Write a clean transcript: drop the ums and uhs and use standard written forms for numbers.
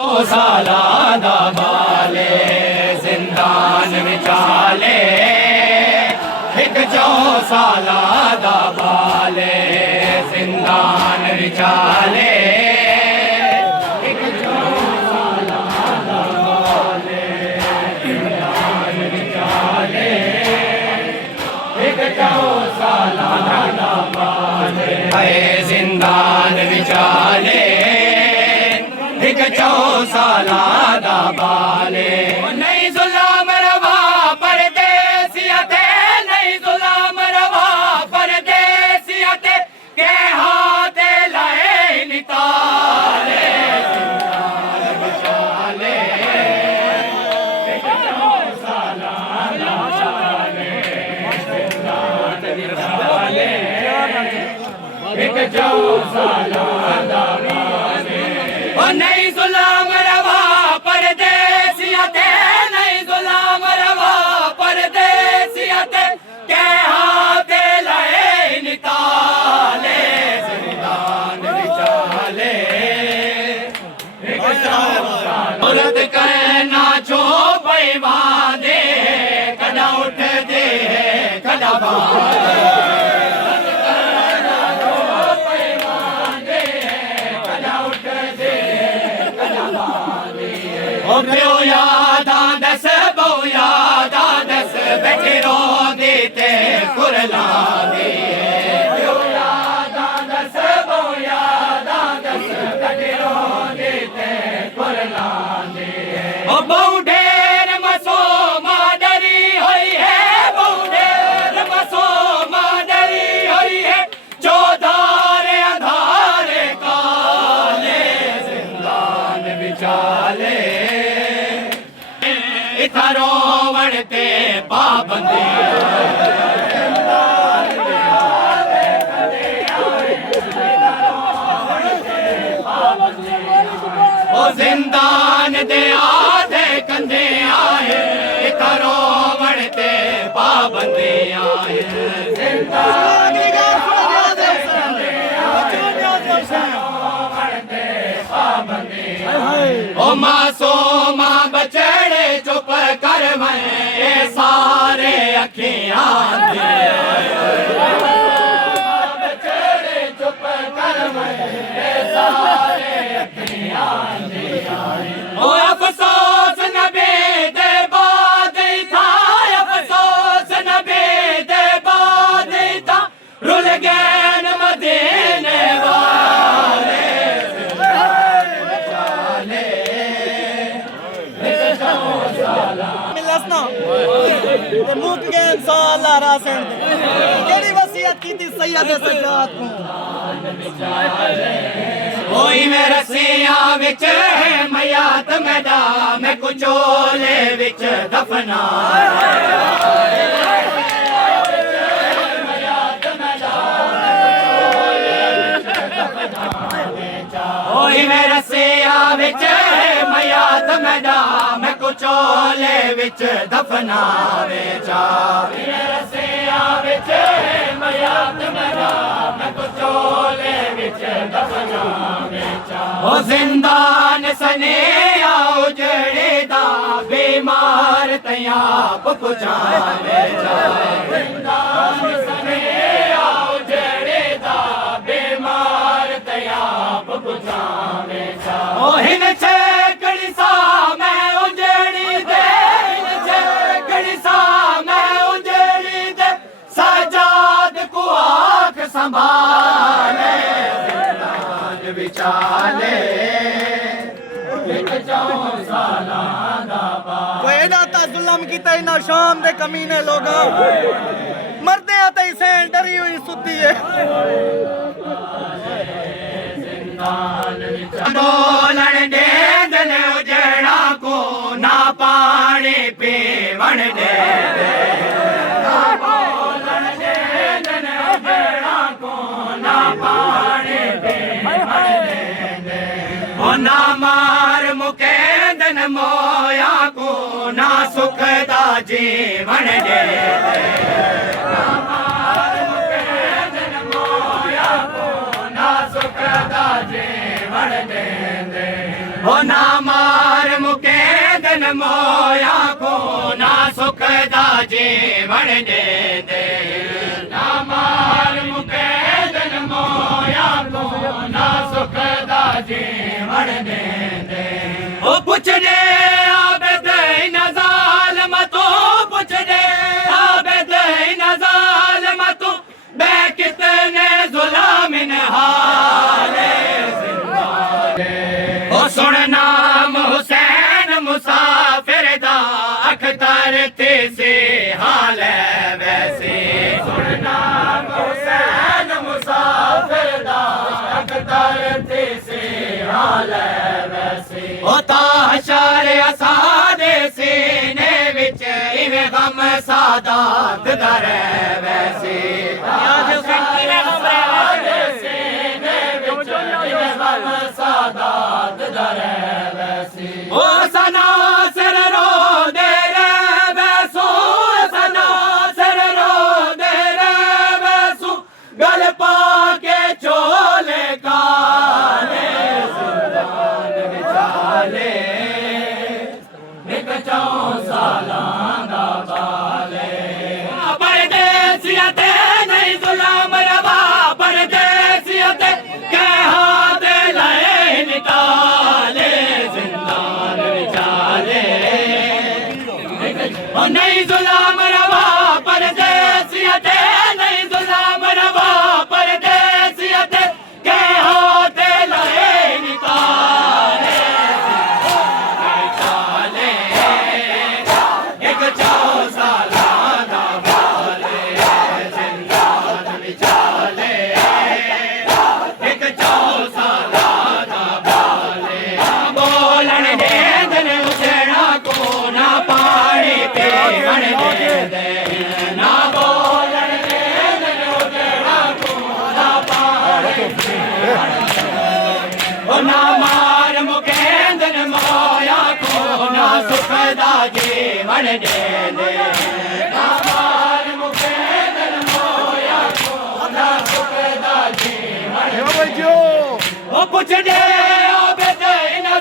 सालादा बाले जिंदान विचाले एक 4 सालादा बाले जिंदान विचाले एक 4 सालादा बाले जिंदान विचाले एक 4 सालादा बाले जिंदान विचाले एक 4 सालादा बाले नहीं जुल्म रवा परदेसियत नहीं जुल्म रवा परदेसियत के हाथ लाए निताले विचाले एक 4 सालादा बाले विचाले एक 4 सालादा नहीं जुल्म रवा परदेसियत नहीं जुल्म रवा परदेसियत के हाथ लाए निताले जिंदान विचाले औरत कहना छो पैवादे कदा उठ दे कदा बादे प्यो यादा दस बहु यादा दस बैठे रो देते कुरला दे प्यो यादा दस बहु यादा दस बैठे रो देते कुरला दे ओ बहु ढेर मसो मादरी हुई है बहु ढेर मसो मादरी हुई है चौधार अंधार काले जिंदान विचाले इथारो वणते पाबंदी ओ जिंदान दे आधे कंधे आए इथारो वणते पाबंदी आए जिंदान ओ मासूमा बचड़े चुप कर मैं सारे अखियां दे बचड़े चुप कर मैं सारे अखियां दे ओ अफसोस नबी दे बाद था अफसोस नबी दे बाद था रुल गए मदीने वाले मुक गए साला रासन केड़ी वसीयत की थी सैयद सज्जाद को कोई में रसियां विच है मयात मैदा मैं कुचोले विच दफना कोई में रसियां विच है मयात मैदा मैं कुचोले विच दफना वेचा मेरे रसिया विच मयात मैदा मैं कुचोले विच दफना वेचा ओ जिंदान सने आओ जड़े दा बीमार तया पुछा वेचा जिंदान सने आओ जड़े दा बीमार तया पुछा वेचा ओ हिन छकड़ी सा मैं उजड़ी दे छकड़ी सा मैं उजड़ी दे सजाद को आँख संभाले जिंदान विचाले एक 4 सालादा बाले कोई जुल्म कीता इना शाम दे कमीने लोगा मरदे आते सैन डरी हुई सुती है बोलन दे दन उजड़ा को ना पानी पीवण दे ना बोलन दे दन उजड़ा को ना पानी पीवण दे ओ ना मार मुके दन मोया को ना सुख दा जीवन दे ना मार मुके दन मोया को ना सुख दा जीवन दे हो ना मार मुके दिन मोया को ना सुख दा जीवन दे दे ना मार मुके दिन मोया को ना सुख दा जीवन दे दे ओ पुछ दे आबद न जालिम तो पुछ दे आबद न जालिम तो बे कितने जुल्म ने हाले ओ सुन नाम हुसैन मुसाफिर दा अख्तर थे से हाल है वैसे सुन नाम हुसैन मुसाफिर दा अख्तर थे से हाल है वैसे ओ ताशर असादे सीने विच इवे गम सादात दा रह वैसे याद हुसैन असादे सीने विच इवे गम सादात दा रह वैसे ओ सना सिर रो दे रे वैसो सना सिर रो दे रे वैसो गल पाके चोले काले जिंदान विचाले निक चौ सालां दा बाले परदेसियत नहीं जुल्म रवा परदेसियत के हाथ लए निकाले जिंदान विचाले ओ नहीं जुल्म रवा परदेसियत नहीं जुल्म रवा परदेसियत के हाथ लए निकाले विचाले एक चौ सालां दा बाले जिंदान विचाले एक चौ सालां दा बाले बोलन दे दिन उजड़ा को ना पानी पीवन दे दे ना बोलन दे दिन उजड़ा को ना पानी पीवन दे ओ ना मार मुके दिन मोया को ना सुख दा जीवन दे दे ना मार मुके दिन मोया को ना सुख दा जीवन दे दे ओ पुछ दे आबद न